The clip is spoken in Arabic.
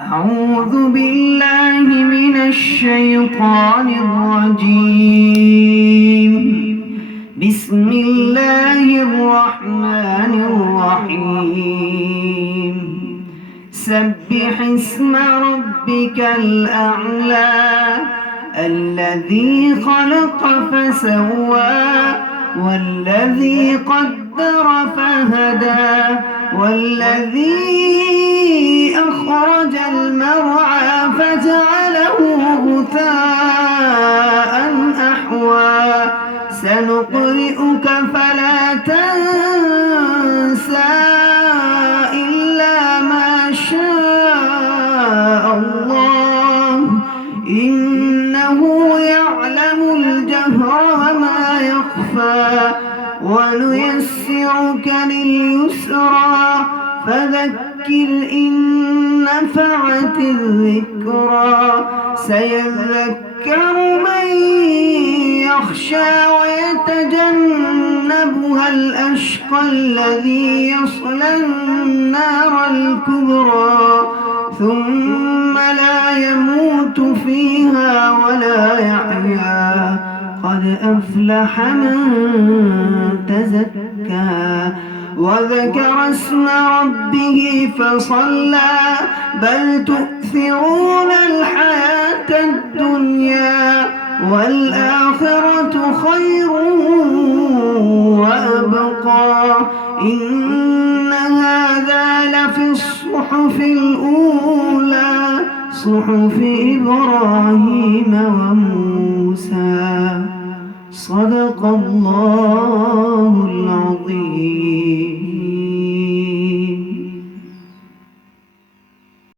أعوذ بالله من الشيطان الرجيم. بسم الله الرحمن الرحيم. سبح اسم ربك الأعلى الذي خلق فسوى والذي قدر فهدى والذي أخرج المرعى فجعله غثاء أحوى سنقرئك فلا تنسى إلا ما شاء الله إنه يعلم الجهر وما يخفى ونيسرك لليسرى فذكر إن نفعت الذكرى سيذكر من يخشى ويتجنبها الأشقى الذي يصلى النار الكبرى ثم لا يموت فيها ولا يحيا قد أفلح من تزكى وذكر اسم ربه فصلى بل تؤثرون الحياة الدنيا والآخرة خير وأبقى إن هذا لفي الصحف الأولى صحف إبراهيم وموسى صدق الله العظيم.